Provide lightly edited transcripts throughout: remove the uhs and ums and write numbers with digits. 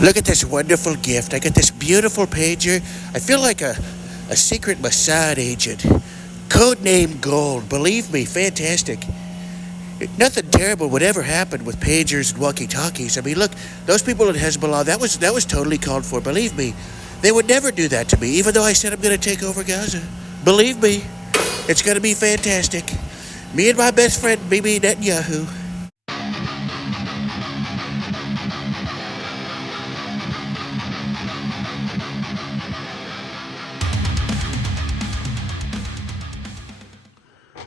Look at this wonderful gift. I got this beautiful pager. I feel like a secret Mossad agent. Codename Gold. Believe me, fantastic. Nothing terrible would ever happen with pagers and walkie-talkies. I mean, look, those people at Hezbollah, that was totally called for. Believe me, they would never do that to me, even though I said I'm going to take over Gaza. Believe me, it's going to be fantastic. Me and my best friend, Bibi Netanyahu.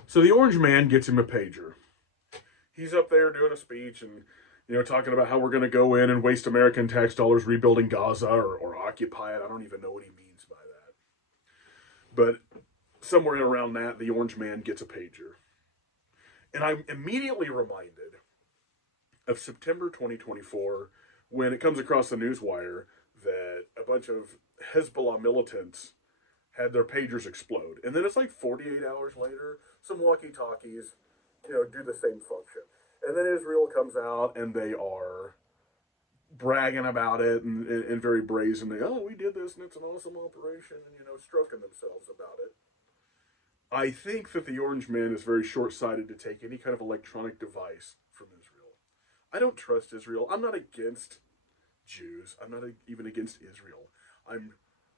So the orange man gets him a pager. He's up there doing a speech and talking about how we're going to go in and waste American tax dollars rebuilding Gaza or occupy it. I don't even know what he means by that. But somewhere around that, the orange man gets a pager. And I'm immediately reminded of September 2024 when it comes across the newswire that a bunch of Hezbollah militants had their pagers explode. And then it's like 48 hours later, some walkie talkies, do the same function. And then Israel comes out and they are bragging about it and very brazenly, oh, we did this and it's an awesome operation, and, stroking themselves about it. I think that the Orange Man is very short sighted to take any kind of electronic device from Israel. I don't trust Israel. I'm not against Jews. I'm not even against Israel. I'm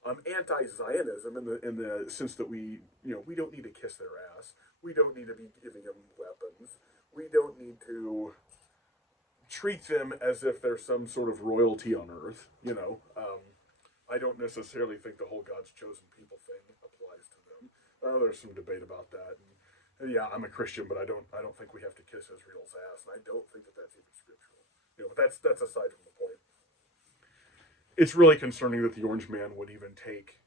anti-Zionism in the sense that we don't need to kiss their ass. We don't need to be giving them weapons. We don't need to treat them as if they're some sort of royalty on earth. I don't necessarily think the whole God's chosen people thing applies to them. There's some debate about that. And yeah, I'm a Christian, but I don't think we have to kiss Israel's ass, and I don't think that that's even scriptural. But that's aside from the point. It's really concerning that the Orange Man would even take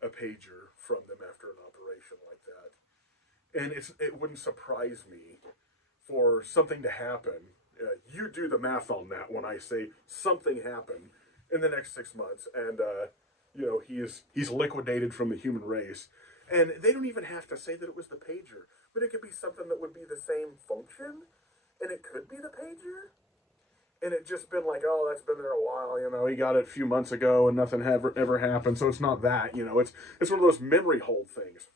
a pager from them after an operation like that. And it wouldn't surprise me for something to happen. You do the math on that when I say something happened in the next 6 months, and he's liquidated from the human race, and they don't even have to say that it was the pager, but it could be something that would be the same function, and it could be the pager. And it just been like, oh, that's been there a while. He got it a few months ago, and nothing ever happened. So it's not that. It's one of those memory hold things.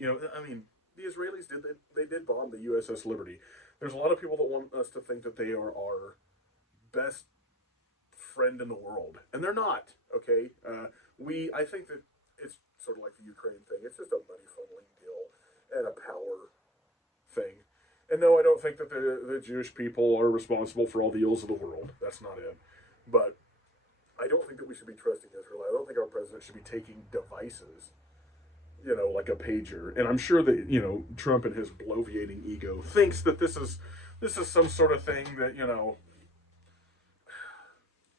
I mean, the Israelis did bomb the USS Liberty. There's a lot of people that want us to think that they are our best friend in the world, and they're not. Okay, I think that it's sort of like the Ukraine thing. It's just a money funneling deal and a power thing. And no, I don't think that the Jewish people are responsible for all the ills of the world. That's not it. But I don't think that we should be trusting Israel. I don't think our president should be taking devices, like a pager. And I'm sure that, Trump and his bloviating ego thinks that this is some sort of thing that,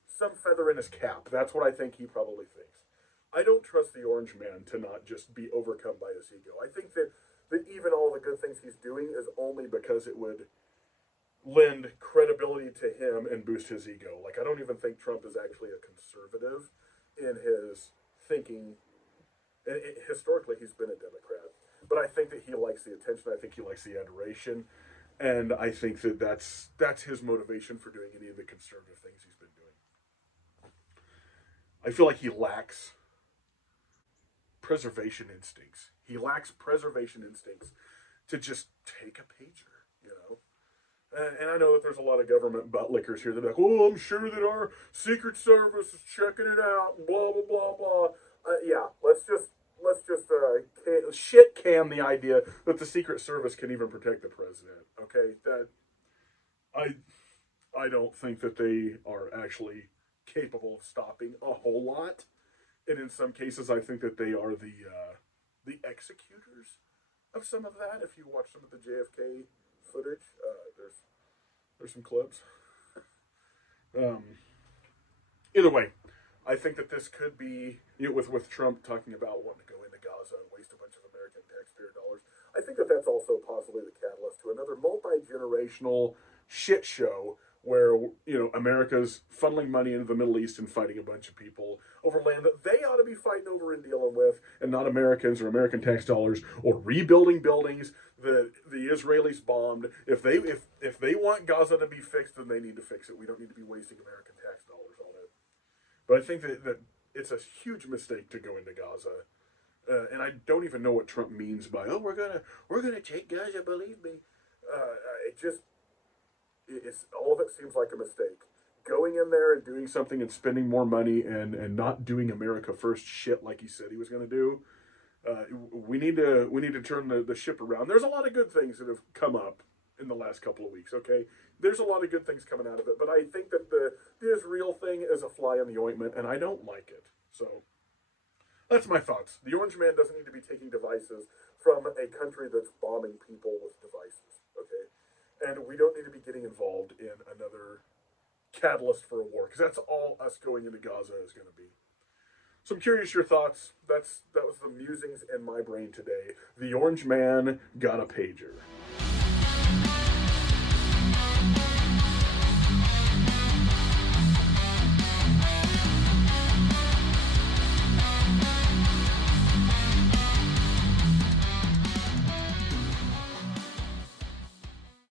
some feather in his cap. That's what I think he probably thinks. I don't trust the Orange Man to not just be overcome by his ego. I think that even all the good things he's doing is only because it would lend credibility to him and boost his ego. Like, I don't even think Trump is actually a conservative in his thinking. And historically, he's been a Democrat. But I think that he likes the attention. I think he likes the adoration. And I think that that's his motivation for doing any of the conservative things he's been doing. I feel like he lacks preservation instincts. He lacks preservation instincts to just take a pager. And I know that there's a lot of government butt lickers here that are like, oh, I'm sure that our Secret Service is checking it out and blah, blah, blah, blah. Yeah, let's just shit can the idea that the Secret Service can even protect the president. Okay, that I don't think that they are actually capable of stopping a whole lot. And in some cases, I think that they are the executors of some of that. If you watch some of the JFK footage, there's some clips. Um, Either way, I think that this could be with Trump talking about wanting to go into Gaza and waste a bunch of American taxpayer dollars. I think that that's also possibly the catalyst to another multi-generational shit show where America's funneling money into the Middle East and fighting a bunch of people over land that they ought to be fighting over and dealing with, and not Americans or American tax dollars, or rebuilding buildings that the Israelis bombed. If they want Gaza to be fixed, then they need to fix it. We don't need to be wasting American tax dollars on it. But I think that it's a huge mistake to go into Gaza. And I don't even know what Trump means by we're gonna take Gaza. Believe me, it just it's all of it seems like a mistake. Going in there and doing something and spending more money and not doing America first shit like he said he was going to do. We need to turn the ship around. There's a lot of good things that have come up in the last couple of weeks. Okay, there's a lot of good things coming out of it, but I think that the Israel thing is a fly in the ointment, and I don't like it. So that's my thoughts. The Orange Man doesn't need to be taking devices from a country that's bombing people with devices. Okay, and we don't need to be getting involved in another catalyst for a war because that's all us going into Gaza is going to be. So I'm curious your thoughts. That was the musings in my brain today. The Orange Man got a pager.